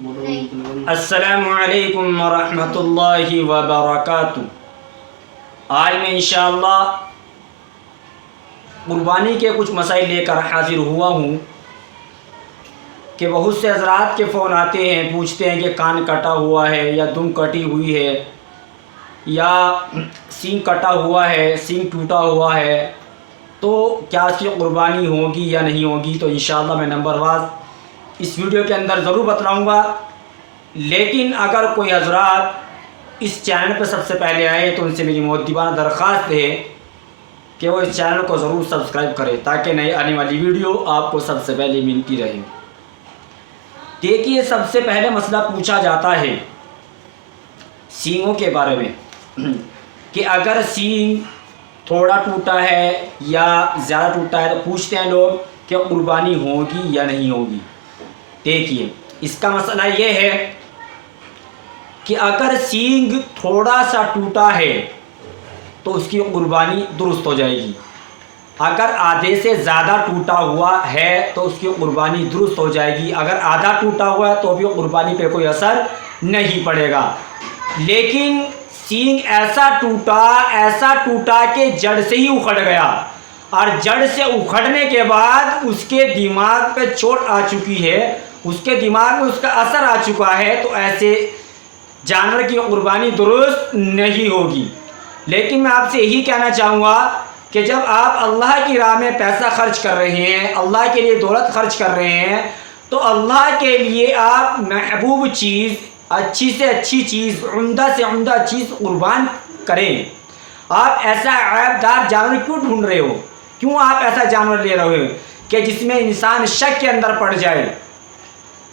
السلام علیکم ورحمۃ اللہ وبرکاتہ۔ آج میں انشاءاللہ قربانی کے کچھ مسائل لے کر حاضر ہوا ہوں کہ بہت سے حضرات کے فون آتے ہیں، پوچھتے ہیں کہ کان کٹا ہوا ہے یا دم کٹی ہوئی ہے یا سینگ کٹا ہوا ہے، سینگ ٹوٹا ہوا ہے، تو کیا اس کی قربانی ہوگی یا نہیں ہوگی؟ تو انشاءاللہ میں نمبر واز اس ویڈیو کے اندر ضرور بتلاؤں گا۔ لیکن اگر کوئی حضرات اس چینل پہ سب سے پہلے آئے تو ان سے میری مؤدبانہ درخواست ہے کہ وہ اس چینل کو ضرور سبسکرائب کرے تاکہ نئی آنے والی ویڈیو آپ کو سب سے پہلے ملتی رہے۔ دیکھیے، سب سے پہلے مسئلہ پوچھا جاتا ہے سینگوں کے بارے میں کہ اگر سینگ تھوڑا ٹوٹا ہے یا زیادہ ٹوٹا ہے تو پوچھتے ہیں لوگ کہ قربانی ہوگی یا نہیں ہوگی۔ دیکھیے، اس کا مسئلہ یہ ہے کہ اگر سینگ تھوڑا سا ٹوٹا ہے تو اس کی قربانی درست ہو جائے گی۔ اگر آدھے سے زیادہ ٹوٹا ہوا ہے تو اس کی قربانی درست ہو جائے گی۔ اگر آدھا ٹوٹا ہوا ہے تو بھی قربانی پہ کوئی اثر نہیں پڑے گا۔ لیکن سینگ ایسا ٹوٹا کہ جڑ سے ہی اکھڑ گیا، اور جڑ سے اکھڑنے کے بعد اس کے دماغ پہ چوٹ آ چکی ہے، اس کے دماغ میں اس کا اثر آ چکا ہے، تو ایسے جانور کی قربانی درست نہیں ہوگی۔ لیکن میں آپ سے یہی کہنا چاہوں گا کہ جب آپ اللہ کی راہ میں پیسہ خرچ کر رہے ہیں، اللہ کے لیے دولت خرچ کر رہے ہیں، تو اللہ کے لیے آپ محبوب چیز، اچھی سے اچھی چیز، عمدہ سے عمدہ چیز قربان کریں۔ آپ ایسا عیب دار جانور کیوں ڈھونڈ رہے ہو؟ کیوں آپ ایسا جانور لے رہے ہو کہ جس میں انسان شک کے اندر پڑ جائے؟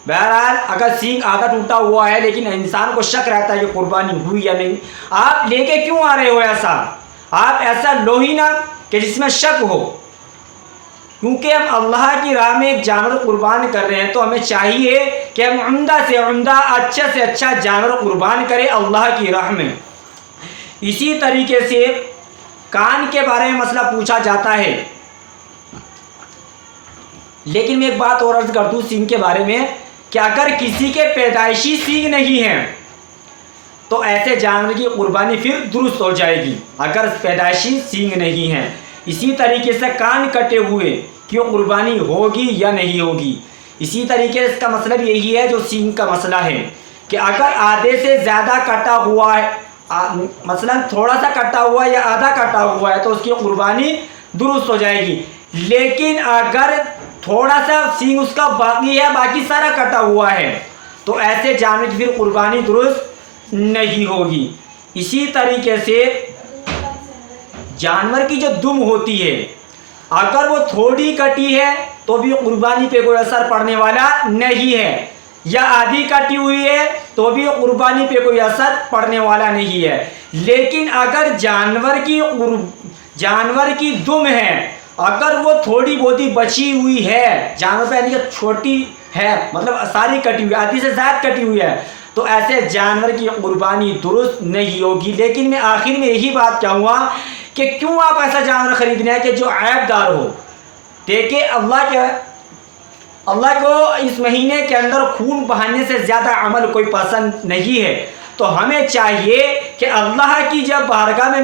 بہرحال اگر سینگ آدھا ٹوٹا ہوا ہے لیکن انسان کو شک رہتا ہے کہ قربانی ہوئی یا نہیں، آپ لے کے کیوں آ رہے ہو ایسا؟ آپ ایسا لو ہی نہ کہ جس میں شک ہو، کیونکہ ہم اللہ کی راہ میں ایک جانور قربان کر رہے ہیں تو ہمیں چاہیے کہ ہم عمدہ سے عمدہ، اچھا سے اچھا جانور قربان کریں اللہ کی راہ میں۔ اسی طریقے سے کان کے بارے میں مسئلہ پوچھا جاتا ہے، لیکن میں ایک بات اور عرض کر دوں سینگ کے بارے میں کہ اگر کسی کے پیدائشی سینگ نہیں ہے تو ایسے جانور کی قربانی پھر درست ہو جائے گی، اگر پیدائشی سینگ نہیں ہے۔ اسی طریقے سے کان کٹے ہوئے کی قربانی ہوگی یا نہیں ہوگی۔ اسی طریقے سے اس کا مطلب یہی ہے جو سینگ کا مسئلہ ہے کہ اگر آدھے سے زیادہ کٹا ہوا ہے، مثلا تھوڑا سا کٹا ہوا ہے یا آدھا کٹا ہوا ہے، تو اس کی قربانی درست ہو جائے گی۔ لیکن اگر تھوڑا سا سینگ اس کا باقی ہے، باقی سارا کٹا ہوا ہے، تو ایسے جانور کی پھر قربانی درست نہیں ہوگی۔ اسی طریقے سے جانور کی جو دم ہوتی ہے، اگر وہ تھوڑی کٹی ہے تو بھی قربانی پہ کوئی اثر پڑنے والا نہیں ہے، یا آدھی کٹی ہوئی ہے تو بھی قربانی پہ کوئی اثر پڑنے والا نہیں ہے۔ لیکن اگر جانور کی دم ہے، اگر وہ تھوڑی بہت بچی ہوئی ہے، جانور پہ یعنی کہ چھوٹی ہے، مطلب ساری کٹی ہوئی، آدھی سے زیادہ کٹی ہوئی ہے، تو ایسے جانور کی قربانی درست نہیں ہوگی۔ لیکن میں آخر میں یہی بات کہوں گا کہ کیوں آپ ایسا جانور خریدنا ہے کہ جو عیب دار ہو؟ دیکھیں، اللہ کو اس مہینے کے اندر خون بہانے سے زیادہ عمل کوئی پسند نہیں ہے، تو ہمیں چاہیے کہ اللہ کی جب بارگاہ میں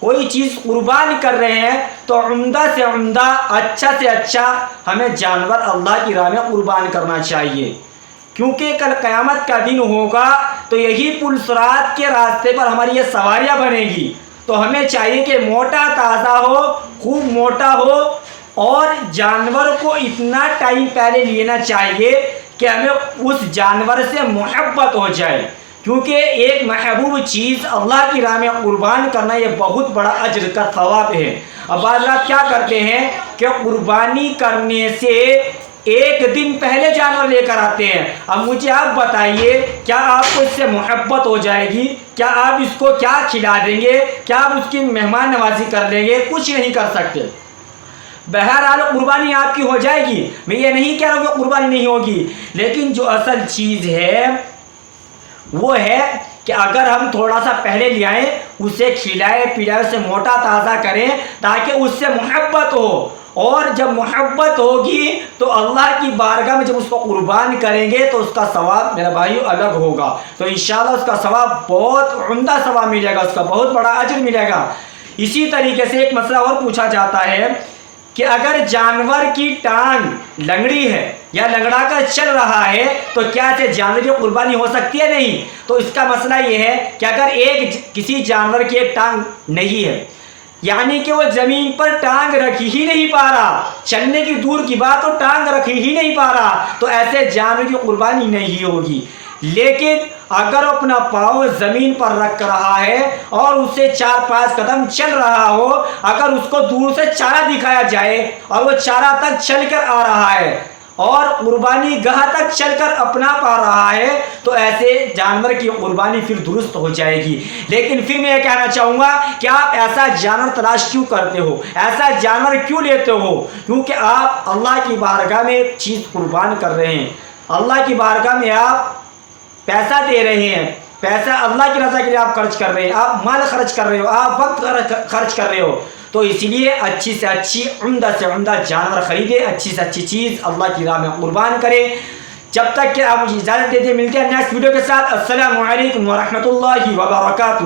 کوئی چیز قربان کر رہے ہیں تو عمدہ سے عمدہ، اچھا سے اچھا ہمیں جانور اللہ کی راہ میں قربان کرنا چاہیے، کیونکہ کل قیامت کا دن ہوگا تو یہی پل صراط کے راستے پر ہماری یہ سواریاں بنے گی، تو ہمیں چاہیے کہ موٹا تازہ ہو، خوب موٹا ہو، اور جانور کو اتنا ٹائم پہلے لینا چاہیے کہ ہمیں اس جانور سے محبت ہو جائے، کیونکہ ایک محبوب چیز اللہ کی راہ میں قربان کرنا یہ بہت بڑا اجر کا ثواب ہے۔ اب بعض لوگ کیا کرتے ہیں کہ قربانی کرنے سے ایک دن پہلے جانور لے کر آتے ہیں۔ اب مجھے آپ بتائیے، کیا آپ کو اس سے محبت ہو جائے گی؟ کیا آپ اس کو کیا کھلا دیں گے؟ کیا آپ اس کی مہمان نوازی کر لیں گے؟ کچھ نہیں کر سکتے۔ بہرحال قربانی آپ کی ہو جائے گی، میں یہ نہیں کہہ رہا ہوں کہ قربانی نہیں ہوگی، لیکن جو اصل چیز ہے وہ ہے کہ اگر ہم تھوڑا سا پہلے لے آئیں، اسے کھلائے پلائے، اسے موٹا تازہ کریں تاکہ اس سے محبت ہو اور جب محبت ہوگی تو اللہ کی بارگاہ میں جب اس کو قربان کریں گے تو اس کا ثواب میرا بھائیو الگ ہوگا، تو انشاءاللہ اس کا ثواب بہت عمدہ ثواب ملے گا، اس کا بہت بڑا اجر ملے گا۔ اسی طریقے سے ایک مسئلہ اور پوچھا جاتا ہے کہ اگر جانور کی ٹانگ لنگڑی ہے یا لنگڑا کر چل رہا ہے تو کیا اسے جانور کی قربانی ہو سکتی ہے؟ نہیں۔ تو اس کا مسئلہ یہ ہے کہ اگر کسی جانور کی ایک ٹانگ نہیں ہے، یعنی کہ وہ زمین پر ٹانگ رکھ ہی نہیں پا رہا، چلنے کی دور کی بات تو ٹانگ رکھ ہی نہیں پا رہا، تو ایسے جانور کی قربانی نہیں ہوگی۔ لیکن اگر وہ اپنا پاؤں زمین پر رکھ رہا ہے اور اس سے 4-5 قدم چل رہا ہو، اگر اس کو دور سے چارہ دکھایا جائے اور وہ چارہ تک چل کر آ رہا ہے اور قربانی گاہ تک چل کر اپنا پا رہا ہے، تو ایسے جانور کی قربانی پھر درست ہو جائے گی۔ لیکن پھر میں یہ کہنا چاہوں گا کہ آپ ایسا جانور تلاش کیوں کرتے ہو، ایسا جانور کیوں لیتے ہو؟ کیونکہ آپ اللہ کی بارگاہ میں ایک چیز قربان کر رہے ہیں، اللہ کی بارگاہ میں آپ پیسہ دے رہے ہیں، پیسہ اللہ کی رضا کے لیے آپ خرچ کر رہے ہیں، آپ مال خرچ کر رہے ہو، آپ وقت خرچ کر رہے ہو، تو اس لیے اچھی سے اچھی عمدہ سے عمدہ جانور خریدے، اچھی سے اچھی چیز اللہ کی راہ میں قربان کرے۔ جب تک کہ آپ مجھے اجازت دیتے، ملتے ہیں نیکسٹ ویڈیو کے ساتھ۔ السلام علیکم ورحمۃ اللہ وبرکاتہ۔